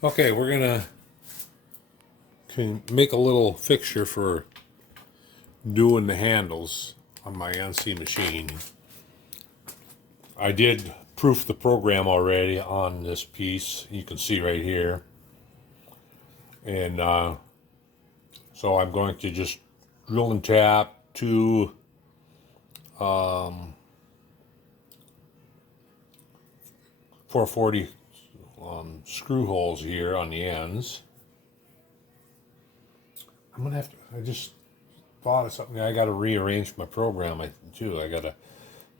Okay, we're gonna make a little fixture for doing the handles on my NC machine. I did proof the program already on this piece. You can see right here. And so I'm going to just drill and tap two 440 screw holes here on the ends. I'm gonna have to, I just thought of something. I gotta rearrange my program too. I gotta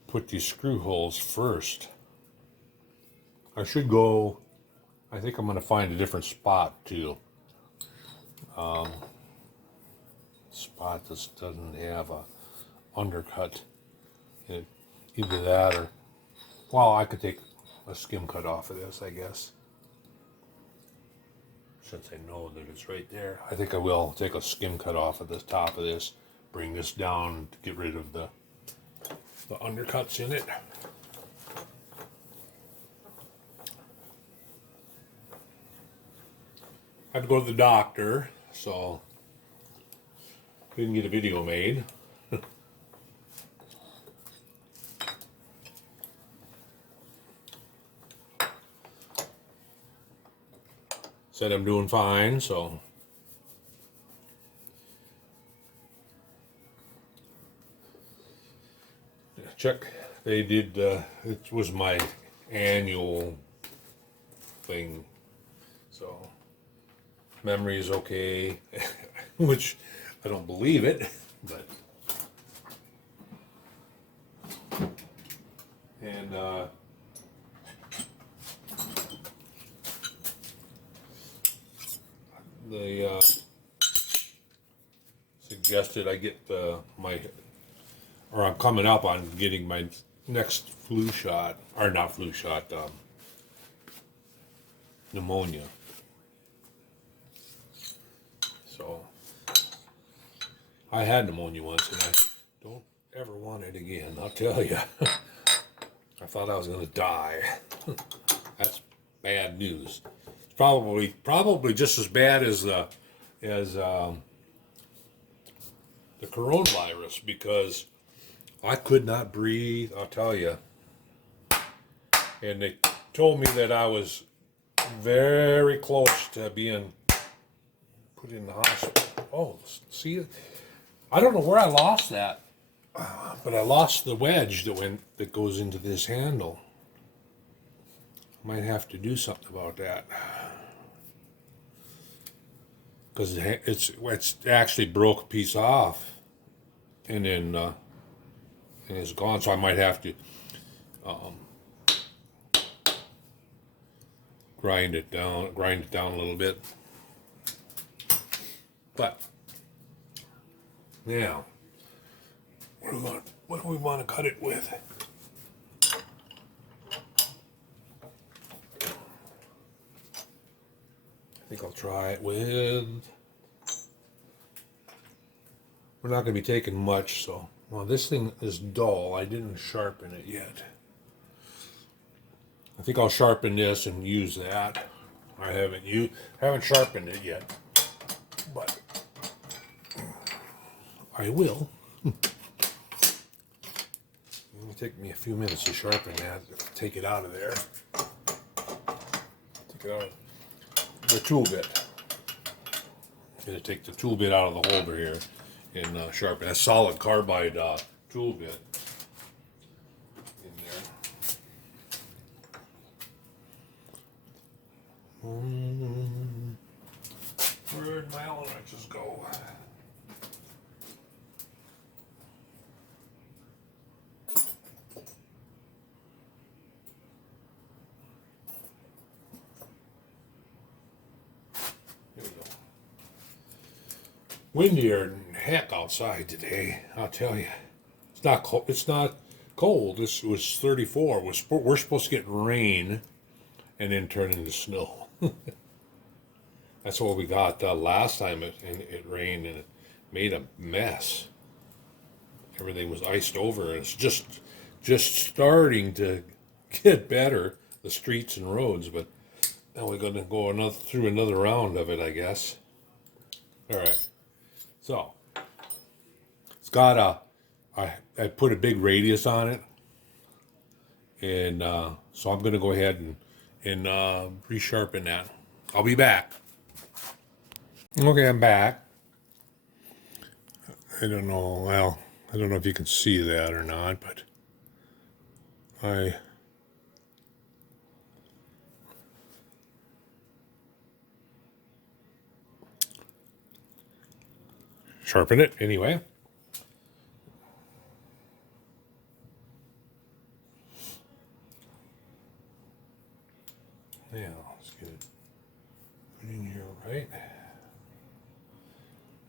put these screw holes first. I should go, I think I'm gonna find a different spot too. Spot that doesn't have a undercut in it. Either that or, well, I could take a skim cut off of this, I guess. Since I know that it's right there, I think I will take a skim cut off of the top of this, bring this down to get rid of the undercuts in it. I had to go to the doctor, so didn't get a video made. Said I'm doing fine, so check. They did. It was my annual thing, so memory is okay, which I don't believe it, but and they suggested I get or I'm coming up on getting my next flu shot, or not flu shot, pneumonia. So I had pneumonia once, and I don't ever want it again. I'll tell you. I thought I was going to die. That's bad news. It's probably just as bad as the coronavirus, because I could not breathe. I'll tell you. And they told me that I was very close to being put in the hospital. Oh, see, I don't know where I lost that, but I lost the wedge that goes into this handle. Might have to do something about that, because it's actually broke a piece off, and then and it's gone. So I might have to grind it down a little bit. But now, what do we want to cut it with? I think I'll try it with. We're not going to be taking much, so. Well, this thing is dull. I didn't sharpen it yet. I think I'll sharpen this and use that. I haven't sharpened it yet, but I will. It'll take me a few minutes to sharpen that. Take it out of there. Take it out of the tool bit. I'm going to take the tool bit out of the holder here and sharpen a solid carbide tool bit in there. Where'd my Allen wrenches go? Here we go. Windier than heck outside today, I'll tell you. It's not cold. It's not cold. This was 34. We're supposed to get rain and then turn into snow. That's what we got last time it rained, and it made a mess. Everything was iced over, and it's just starting to get better, the streets and roads, but Now we're going to go through another round of it, I guess. All right. So it's got I put a big radius on it, and so I'm going to go ahead and resharpen that. I'll be back. Okay, I'm back. I don't know. Well, I don't know if you can see that or not, but I sharpen it anyway. Now, let's get it put in here, right?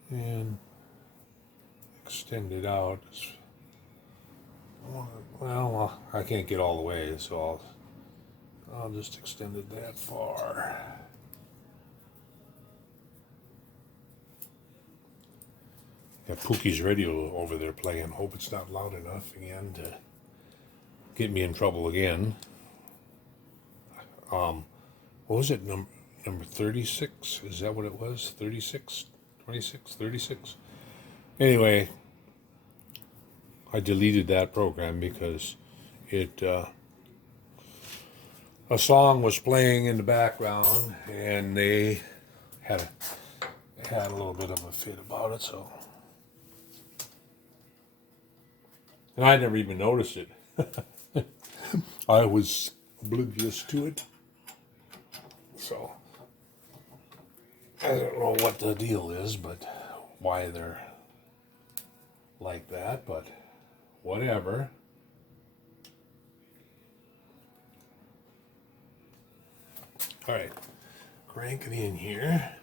And extend it out. Well, I can't get all the way, so I'll just extend it that far. Yeah, Pookie's radio over there playing. Hope it's not loud enough again to get me in trouble again. What was it? Number 36? Is that what it was? 36? 26? 36? Anyway, I deleted that program because a song was playing in the background and they had a little bit of a fit about it, so. And I never even noticed it. I was oblivious to it. So, I don't know what the deal is, but why they're like that, but whatever. All right, crank it in here.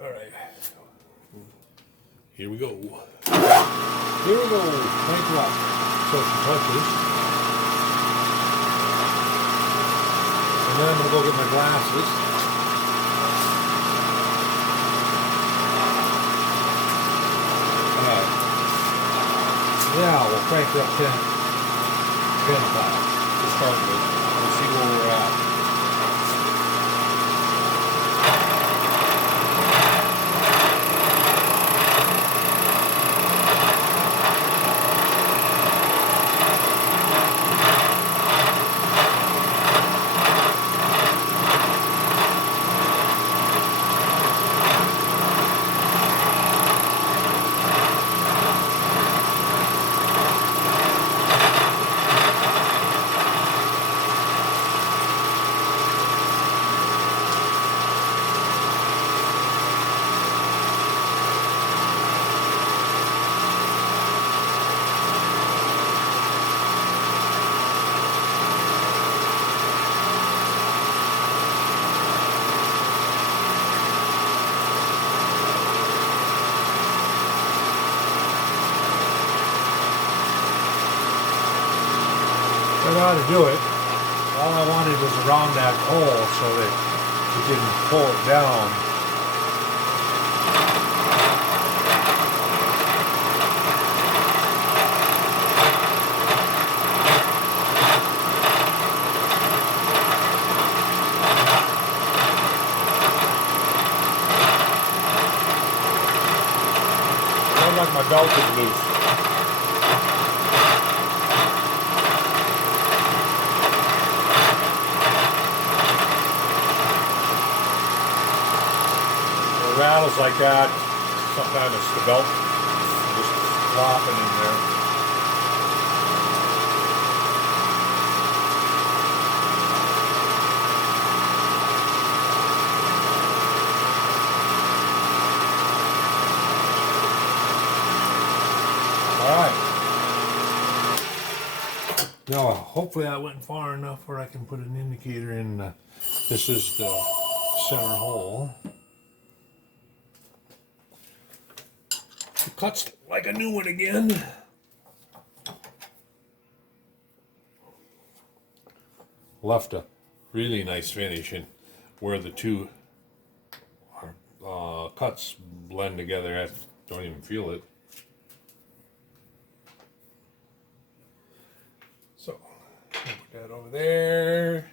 All right, here we go. Here we go. Crank it up. So she touches. And then I'm gonna go get my glasses. Alright. Yeah, we'll crank it up 10 o'clock to start with. We'll see where we're at. I know how to do it. All I wanted was around that hole so that it didn't pull it down. Sounds like my belt is loose. Rattles like that, sometimes it's the belt just flopping in there. All right. Now, hopefully that went far enough where I can put an indicator in. This is the center hole. It cuts like a new one again. Left a really nice finish, and where the two cuts blend together. I don't even feel it. So, I'll put that over there.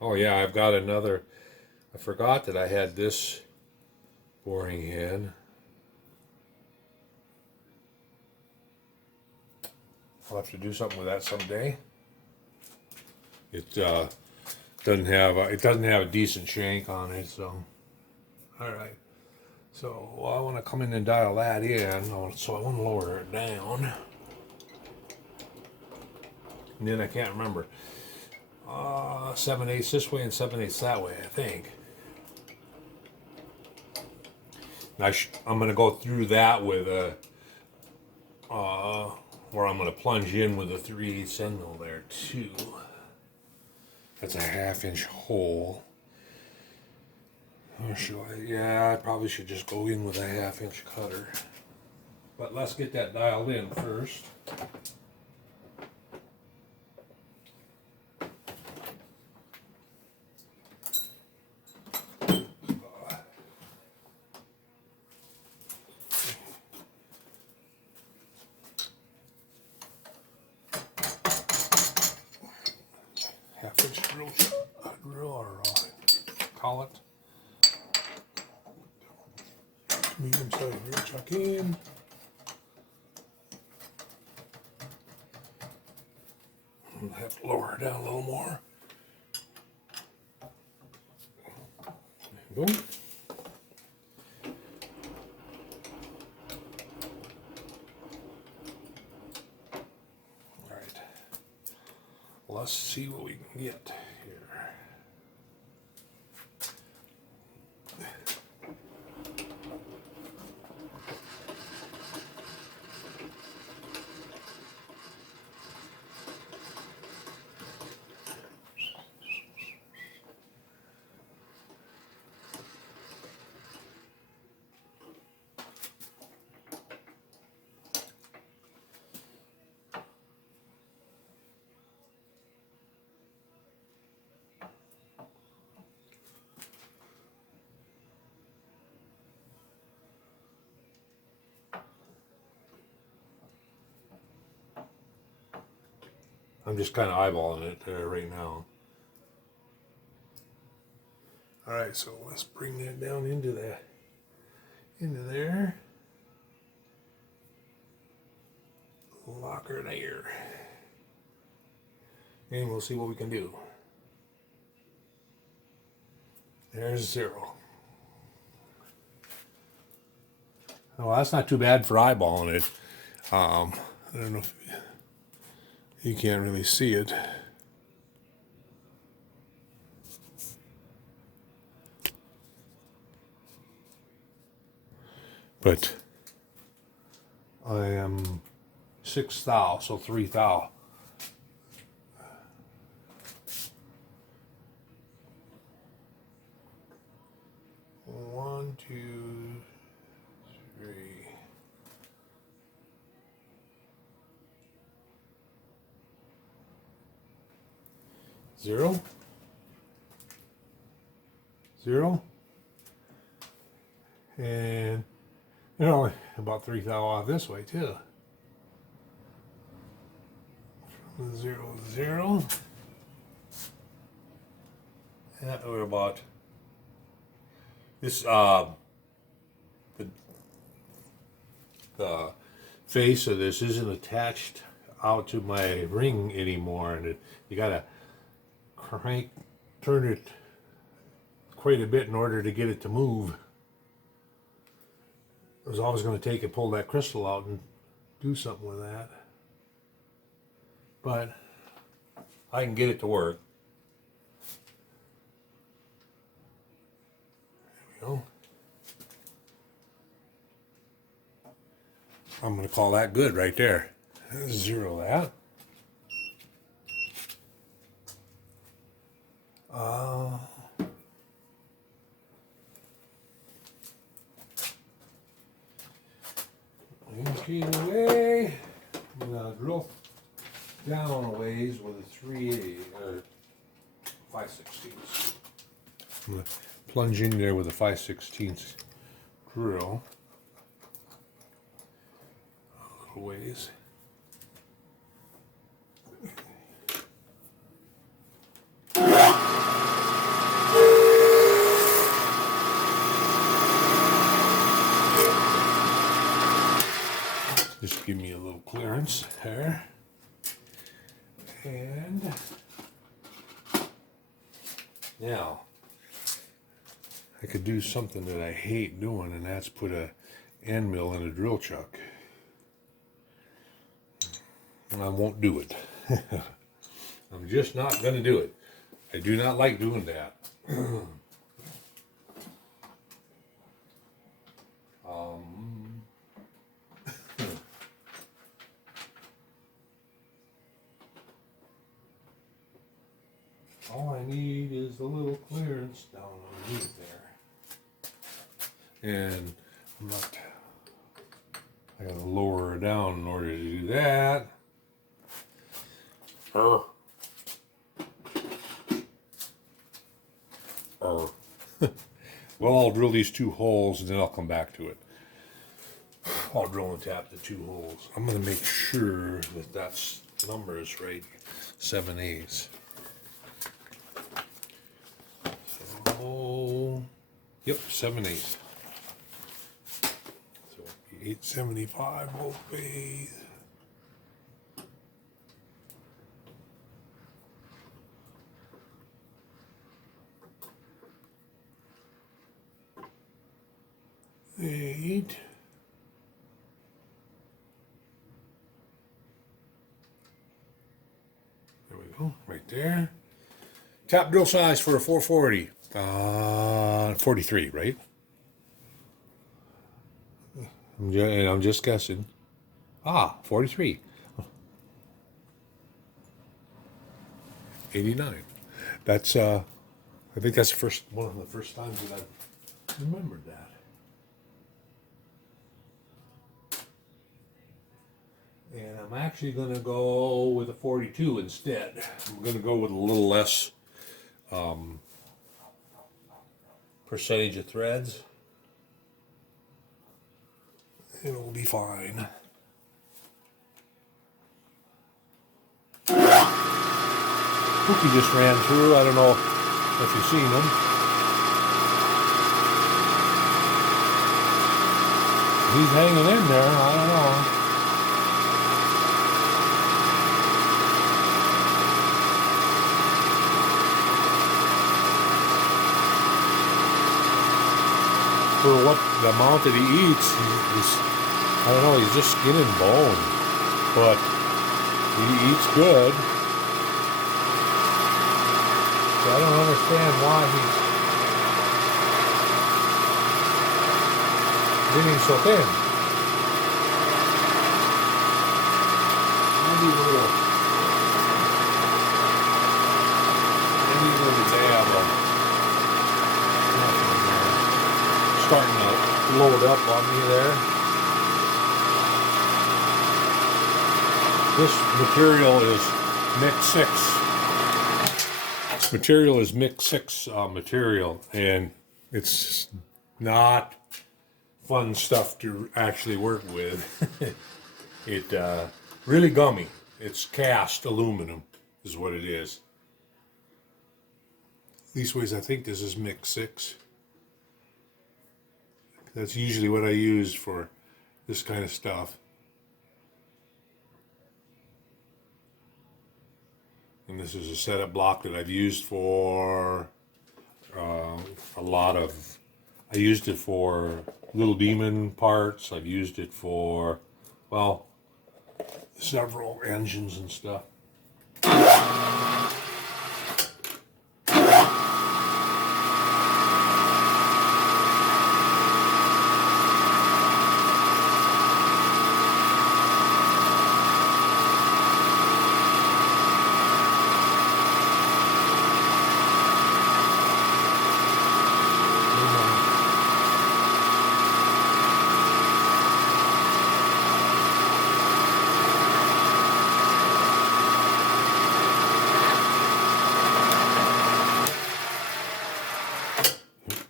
Oh yeah, I've got another. I forgot that I had this boring head. I'll have to do something with that someday. It doesn't have a decent shank on it, so all right. So I want to come in and dial that in. So I want to lower it down. And then I can't remember. 7/8 this way and 7/8 that way, I think. And I'm going to go through that with a, where I'm going to plunge in with a 3/8 end mill there too. That's a 1/2 inch hole. Or should I? Yeah, I probably should just go in with a 1/2 inch cutter. But let's get that dialed in first. Drill or collet. Medium sized drill chuck in. I'm gonna have to lower her down a little more. There you go. All right. Let's see what we can get here. I'm just kind of eyeballing it right now. All right, so let's bring that down into there. Lock her there. And we'll see what we can do. There's 0. Well, that's not too bad for eyeballing it. I don't know if you can't really see it. But I am 6 thou, so 3 thou. One, 2, 3. Zero. And about 3 thou off this way too. 0, 0. And we're about this the face of this isn't attached out to my ring anymore, and you gotta turn it quite a bit in order to get it to move. I was always going to take and pull that crystal out and do something with that, but I can get it to work. There we go. I'm going to call that good right there. 0 that. Okay, away. Drill down a ways with a 3/8 or 5/16. I'm going to plunge in there with a 5/16 drill. A little ways. Just give me a little clearance there. And now I could do something that I hate doing, and that's put a end mill in a drill chuck. And I won't do it. I'm just not going to do it. I do not like doing that. All I need is a little clearance down underneath there. And I'm not, I gotta lower her down in order to do that. Well, I'll drill these 2 holes and then I'll come back to it. I'll drill and tap the 2 holes. I'm gonna make sure that that's number is right. 7/8. So, yep, 7/8. So 875 both ways. Eight. There we go, right there. Tap drill size for a 440. 43, right? I'm just guessing. 43. 89. That's I think that's one of the first times that I've remembered that. And I'm actually going to go with a 42 instead. I'm going to go with a little less percentage of threads. It'll be fine. Pookie just ran through. I don't know if you've seen him. He's hanging in there. I don't know. For what the amount that he eats, I don't know, he's just skin and bone, but he eats good. So I don't understand why he's getting so thin. Maybe a little dab of starting to load up on me there. This material is mix 6. This material is mix 6 material, and it's not fun stuff to actually work with. It really gummy. It's cast aluminum is what it is. These ways I think this is mix 6. That's usually what I use for this kind of stuff. And this is a setup block that I've used for a lot of, I used it for Little Demon parts. I've used it for, well, several engines and stuff.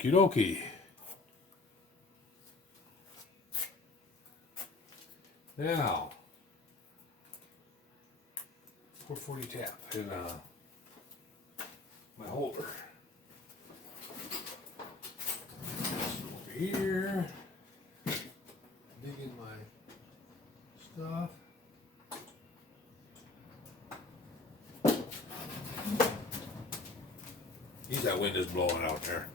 Okie dokie. Now, 440 tap in my holder. Over here, dig in my stuff. Geez, that wind is blowing out there.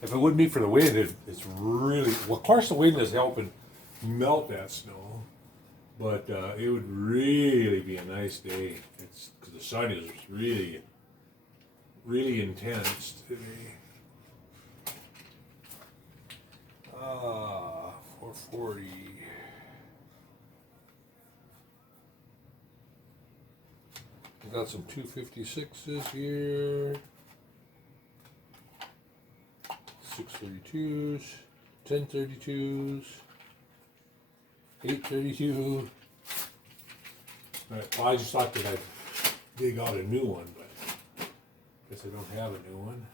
If it wouldn't be for the wind, it's really, well, of course the wind is helping melt that snow, but it would really be a nice day. It's because the sun is really, really intense today. 440. I got some 256s here. 632s, 1032s, 832. Well, I just thought that I'd dig out a new one, but I guess I don't have a new one.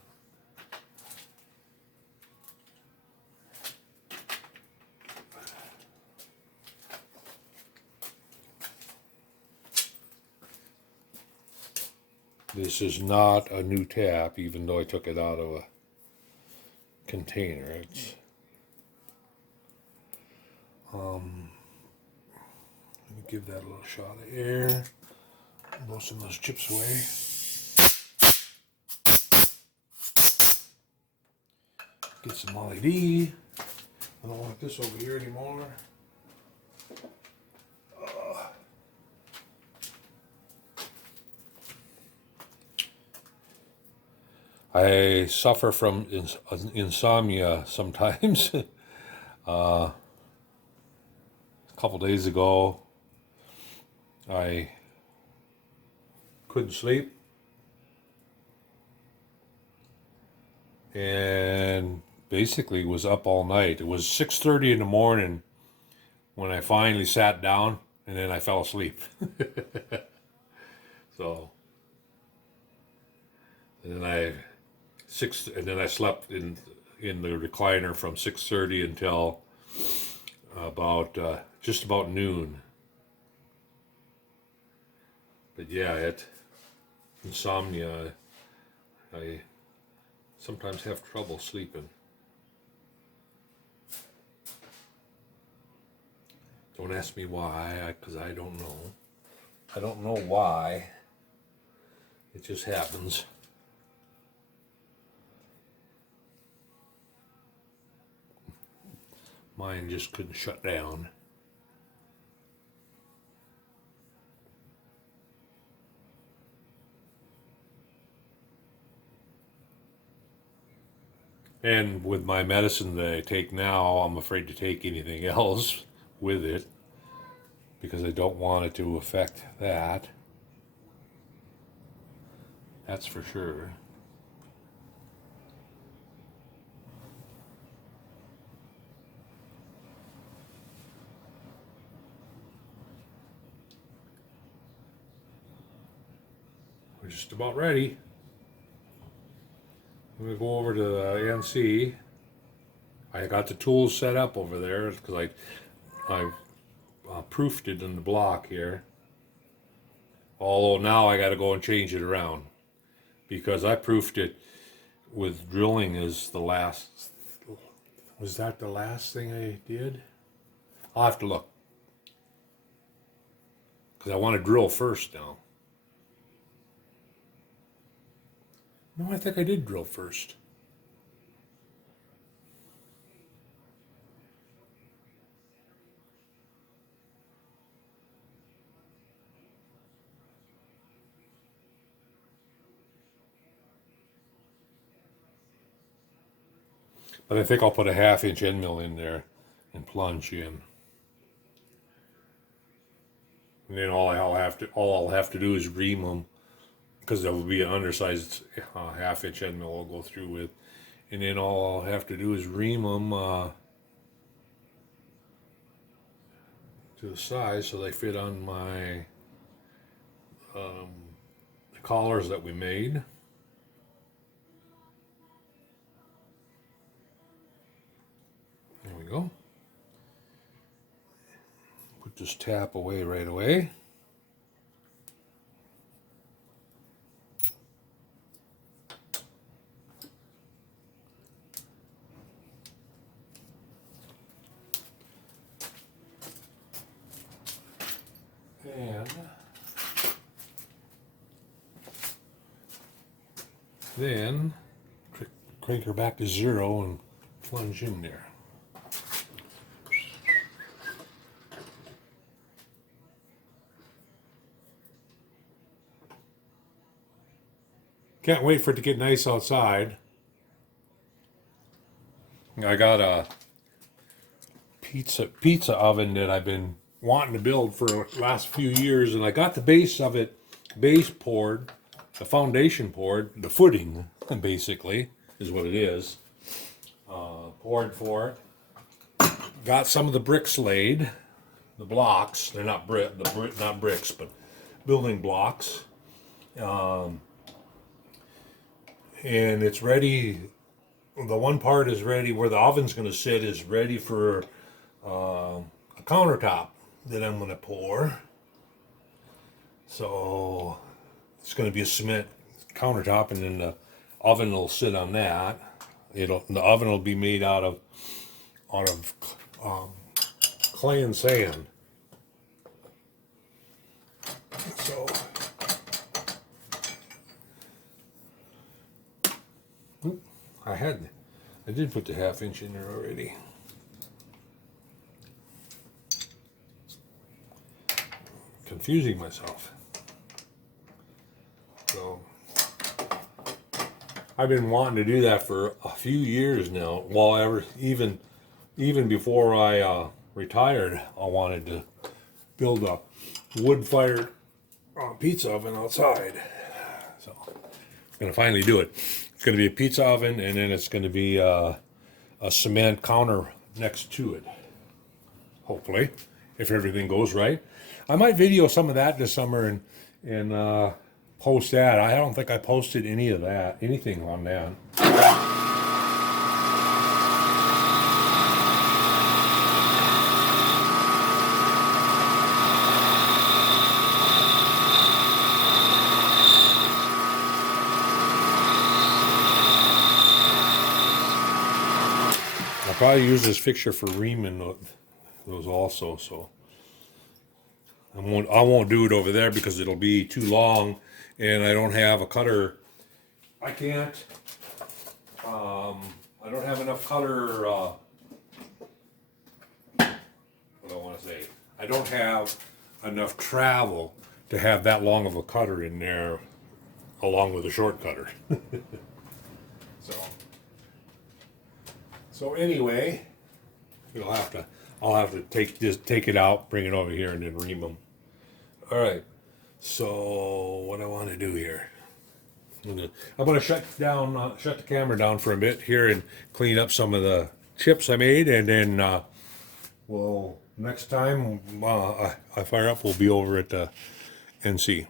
This is not a new tap, even though I took it out of a container. It's let me give that a little shot of air. Blow some of those chips away. Get some LED. I don't want this over here anymore. I suffer from insomnia sometimes. A couple days ago, I couldn't sleep, and basically was up all night. It was 6:30 in the morning when I finally sat down, and then I fell asleep. So, and then I slept in the recliner from 6:30 until about just about noon. But yeah, insomnia. I sometimes have trouble sleeping. Don't ask me why, because I don't know. I don't know why. It just happens. Mine just couldn't shut down. And with my medicine that I take now, I'm afraid to take anything else with it because I don't want it to affect that. That's for sure. We're just about ready. I'm going to go over to the NC. I got the tools set up over there because I proofed it in the block here. Although now I got to go and change it around because I proofed it with drilling as the last. Was that the last thing I did? I'll have to look because I want to drill first now. No, I think I did drill first. But I think I'll put a 1/2 inch end mill in there and plunge in. And then all I'll have to do is ream them because there will be an undersized 1/2 inch end mill I'll go through with. And then all I'll have to do is ream them to the size so they fit on my collars that we made. There we go. Put this tap away right away. And then crank her back to 0 and plunge in there. Can't wait for it to get nice outside. I got a pizza oven that I've been wanting to build for the last few years, and I got the base of it, base poured, the foundation poured, the footing basically is what it is. Poured for it. Got some of the bricks laid, the blocks. They're not not bricks, but building blocks. And it's ready. The one part is ready where the oven's going to sit is ready for a countertop that I'm going to pour. So it's going to be a cement countertop, and then the oven will sit on that. The oven will be made out of clay and sand. So I did put the 1/2 inch in there already. Confusing myself. So I've been wanting to do that for a few years now. Well, even before I retired, I wanted to build a wood-fired pizza oven outside. So I'm gonna finally do it. It's gonna be a pizza oven, and then it's gonna be a cement counter next to it. Hopefully, if everything goes right. I might video some of that this summer and post that. I don't think I posted anything on that. I'll probably use this fixture for reaming those also, so I won't do it over there because it'll be too long, and I don't have a cutter. I can't. I don't have enough cutter. What do I want to say? I don't have enough travel to have that long of a cutter in there, along with a short cutter. So anyway, I'll have to take it out, bring it over here, and then ream them. All right. So what I want to do here, I'm gonna shut the camera down for a bit here and clean up some of the chips I made, and then next time I fire up, we'll be over at the NC.